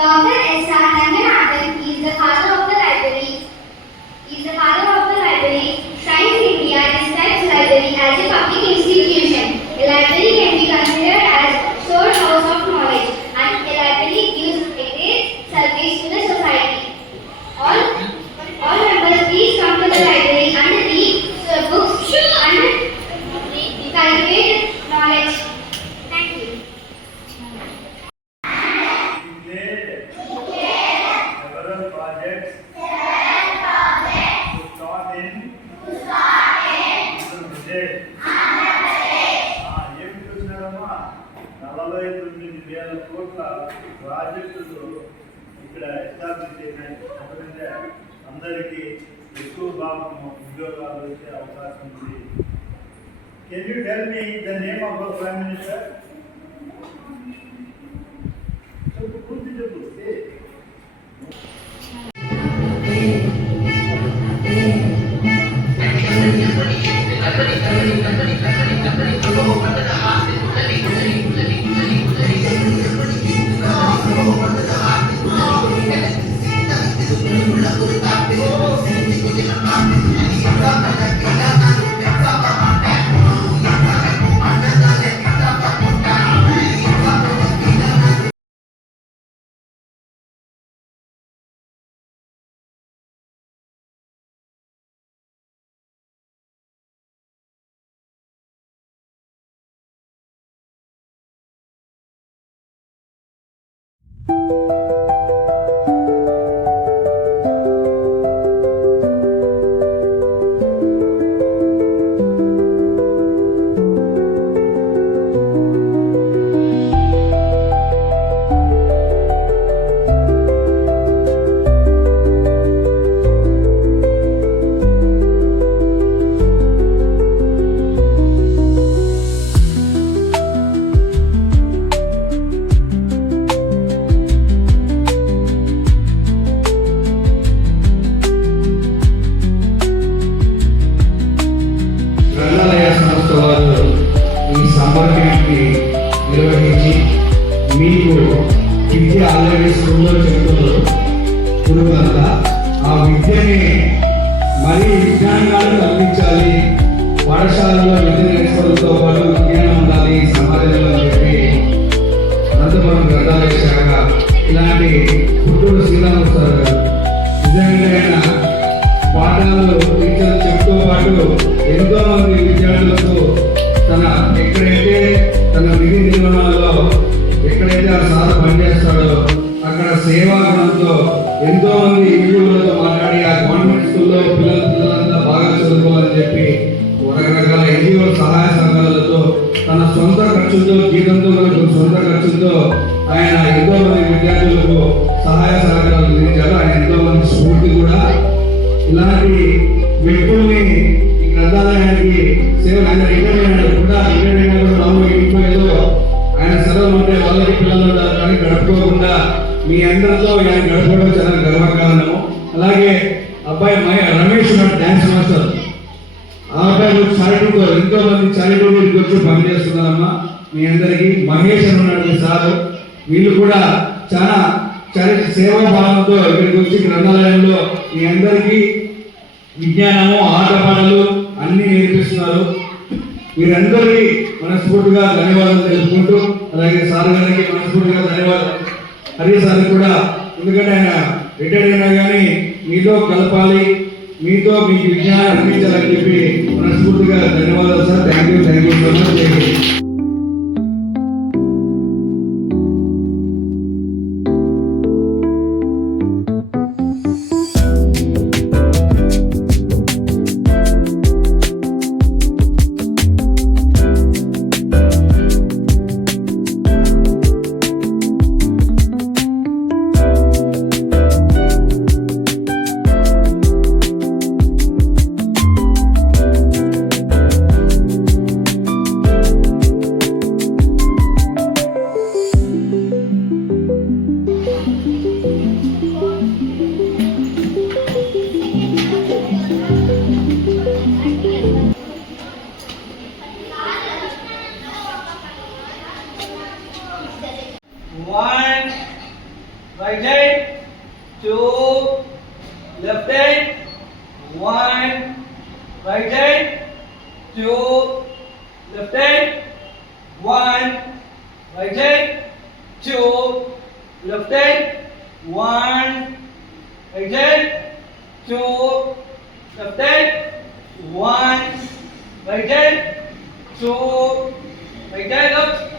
Dr. S.R. Ranganathan is the father of the library. Science India describes library as a public institution. A library can be considered as storehouse of knowledge, and a library gives a great service to the society. All members please come to the library and read books and cultivate knowledge. Thank you. Several projects to ఏమి చూసినారమ్మా 49,000 కోట్ల ప్రాజెక్టులు ఇక్కడ ఎస్టాబ్లిష్ చేసినాయి. ఎందుకంటే అందరికీ ఎక్కువ భాగం ఉద్యోగాలు వచ్చే అవకాశం ఉంది. Can you tell me the name of our prime minister? చెప్పు, పూర్తి చెప్పు. నిర్వహించి మీకు విద్య ఆల్రెడీ స్కూల్లో చెప్తున్నారు. గురువులంతా ఆ విద్యని మరీ విజ్ఞానాలు అందించాలి, పాఠశాలలో విద్య నేర్చుకోవడంతో పాటు విజ్ఞానం ఉండాలి సమాజంలో అని చెప్పి అనంతపురం గ్రంథాలయ శాఖ ఇలాంటి పుట్టూరు శ్రీరామకృష్ణ గారు నిజంగా పాఠాలు టీచర్లు చెప్తూ పాటు ఎంతో మంది విద్యార్థులకు ఎక్కడైతే తన విధి నిర్వహణలో ఎక్కడైతే ఆ సార్ పనిచేస్తాడో అక్కడ సేవా గుణంతో ఎంతో మంది ఇంగ్లీషులతో మాట్లాడి ఆ గవర్నమెంట్ స్కూల్లో పిల్లలంతా బాగా చదువుకోవాలని చెప్పి రకరకాల ఎన్జిఓ సహాయ సంఘాలతో తన సొంత ఖర్చులతో జీతంతో మనకు సొంత ఖర్చులతో ఆయన ఎంతో మంది విద్యార్థులకు సహాయ సహకారాలు అందించారు. ఆయన ఎంతో మంది స్ఫూర్తి కూడా. ఇలాంటి వ్యక్తుల్ని ఈ గ్రంథాలయానికి సేవలు ఆయన రిటైర్ అయినా కూడా మామూలు ఇంట్లో ఏదో ఆయన సెలవులు ఉంటే వాళ్ళకి పిల్లలు ఉంటారు కానీ గడుపుకోకుండా మీ అందరితో ఆయన గడపడం చాలా గర్వకారణము. అలాగే అబ్బాయి రమేష్ డ్యాన్స్ మాస్టర్, ఆ అబ్బాయి చారిటీతో ఎంతో మంది చారిటీ వచ్చి పనిచేస్తున్నారమ్మా. మీ అందరికీ మహేష్ అని ఉన్నాడు సార్, వీళ్ళు కూడా చాలా సేవా భావంతో ఇక్కడికి వచ్చి గ్రంథాలయంలో మీ అందరికీ విజ్ఞానము ఆటపాటలు అన్ని నేర్పిస్తున్నారు. మీరందరికీ మనస్ఫూర్తిగా ధన్యవాదాలు తెలుపుకుంటూ అలాగే సార్ గారికి మనస్ఫూర్తిగా ధన్యవాదాలు. హరి సార్ కూడా ఎందుకంటే ఆయన రిటైర్ అయినా కానీ మీతో కలపాలి, మీతో మీకు విజ్ఞానం అందించాలని చెప్పి మనస్ఫూర్తిగా ధన్యవాదాలు sir. Thank you so much. right hand, 2, left hand, 1, right hand, 2, left hand, 1, right hand, 2, left hand, 1, right hand, 2, left hand, 1, right hand, 2, right hand up,